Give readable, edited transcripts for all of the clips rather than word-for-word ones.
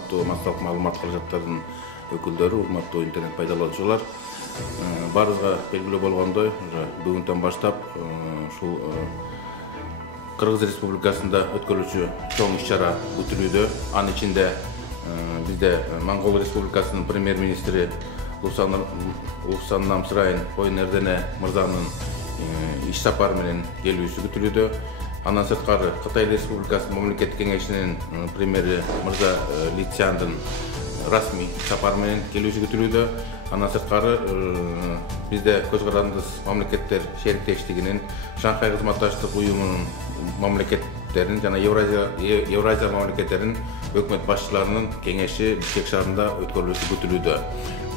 саламаттуу массалык маалымат каражаттарынын өкүлдөрү, урматтуу интернет пайдалануучулар, баарыбызга белгилүү болгондой, бүгүндөн баштап ушул Кыргыз Республикасында өткөрүлүүчү чоң иш-чара бүтүрүүдө. Анын ичинде бизде Моңгол Республикасынын премьер-министри Улусан Намсырайын Койнердене мырзанын иш сапары менен келүүсү күтүлүүдө. Андан сырткары Кытай Республикасынын мамлекеттик кеңешинин премьери мырза Ли Цзяндын расмий сапары менен келүүсү күтүлүүдө. Андан сырткары бизде көз карандыс мамлекеттер шериктештигинин, Шанхай кызматташтык уюмунун мамлекеттерин жана Евразия мамлекеттеринин өкмөт башчыларынын кеңеши Бишкек шаарында өткөрүлүшү күтүлүүдө.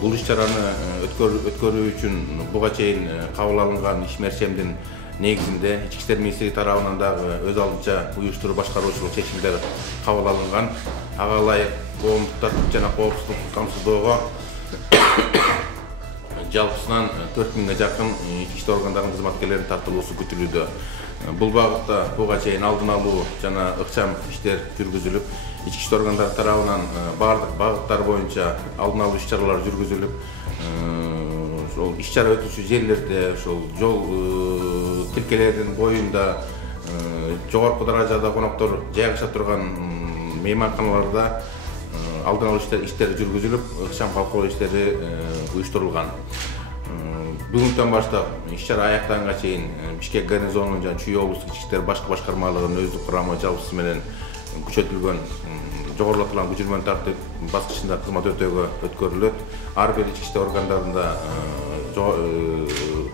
Бул иш-чараны өткөрүү үчүн буга чейин кабыл алынган иш-мерчемдин негизинде Ички иштер министрлиги тарабынан дагы өз алдынча уюштуруу башкаруучулук чечимдер кабыл алынган. Ага ылайык коомдук тартип жана коопсуздукту камсыздоого жалпысынан 4000 жакын ички иштер органдарынын кызматкерлеринин тартылуусу күтүлүүдө. Бул багытта буга чейин алдын алуу жана ыкчам иштер жүргүзүлүп, ички иштер органдары тарабынан бардык багыттар боюнча алдын алуу иш-чаралар жүргүзүлүп, ошол иш-чара өтүүчү жерлерде, ошол жол тилкелеринин боюнда жогорку даражада коноктор жайгаша турган мейманканаларда алдын алуу иштери жүргүзүлүп, ыкчам калкоо иштери уюштурулган. Бүгүндөн баштап иш-чара аяктаганга чейин Бишкек гарнизонунун жана Чүй облустук ички иштер башкы башкармалыгынын өздүк курамы жалпысы менен күчөтүлгөн жогорулатылган күчүрмөнү тартып баскычында кызмат өтөөгө өткөрүлөт. Ар бир ички иштер органдарында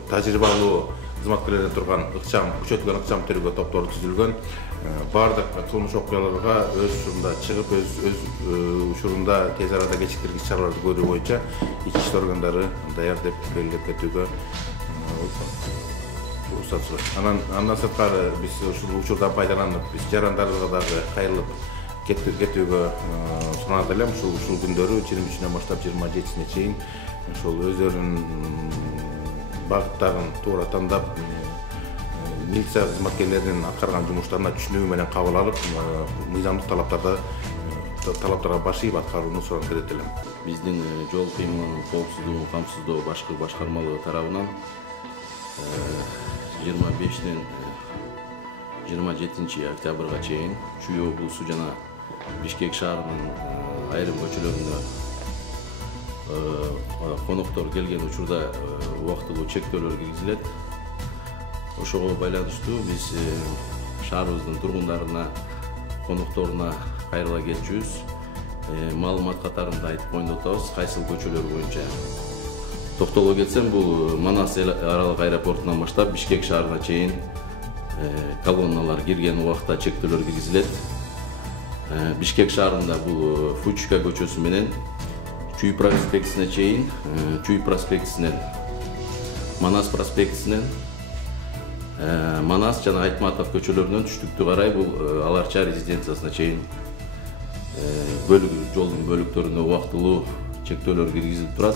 тажрыйбалуу кызматкерлерден турган күчөтүлгөн ыкчам тергөө топтору түзүлгөн. Бардык кылмыш окуяларга өз учурунда чыгып, өз учурунда тез арада кечиктиргич чараларды көрүү боюнча ички иштер органдары даяр деп белгилеп кетүүгө уруксат сурайт. Андан сырткары биз ушул учурдан пайдаланып, биз жарандарыбызга дагы кайрылып кетүүгө суранат элем. Ушул күндөрү 23-нөн баштап 27-сине чейин ошол өздөрүнүн багыттарын туура тандап, милиция кызматкерлеринин аткарган жумуштарына түшүнүү менен кабыл алып, мыйзамдык талаптарга баш ийип аткарууну сурап берет элем. Биздин жол кыймылынын коопсуздугун камсыздоо башкы башкармалыгы тарабынан 25-тен 27 октябрга чейин Чүй облусу жана Бишкек шаарынын айрым көчөлөрүндө коноктор келген учурда убактылуу чектөөлөр киргизилет. Ошого байланыштуу биз шаарыбыздын тургундарына, конокторуна кайрыла кетчүбүз. Маалымат катарында айтып коюнду атабыз, кайсыл көчөлөр боюнча. Токтолго кетсем, бул Манас аралык аэропортунан баштап Бишкек шаарына чейин колонналар кирген убакта чектөөлөр киргизилет. Бишкек шаарында бул Фучка көчөсү менен Чүй проспектисине чейин, Чүй проспектисинен Манас проспектисинен Манас жана Айтматов көчөлөрүнөн түштүктү карай бул Аларча резиденциясына чейин жолдун бөлүктөрүнө убактылуу чектөөлөр киргизилип турат.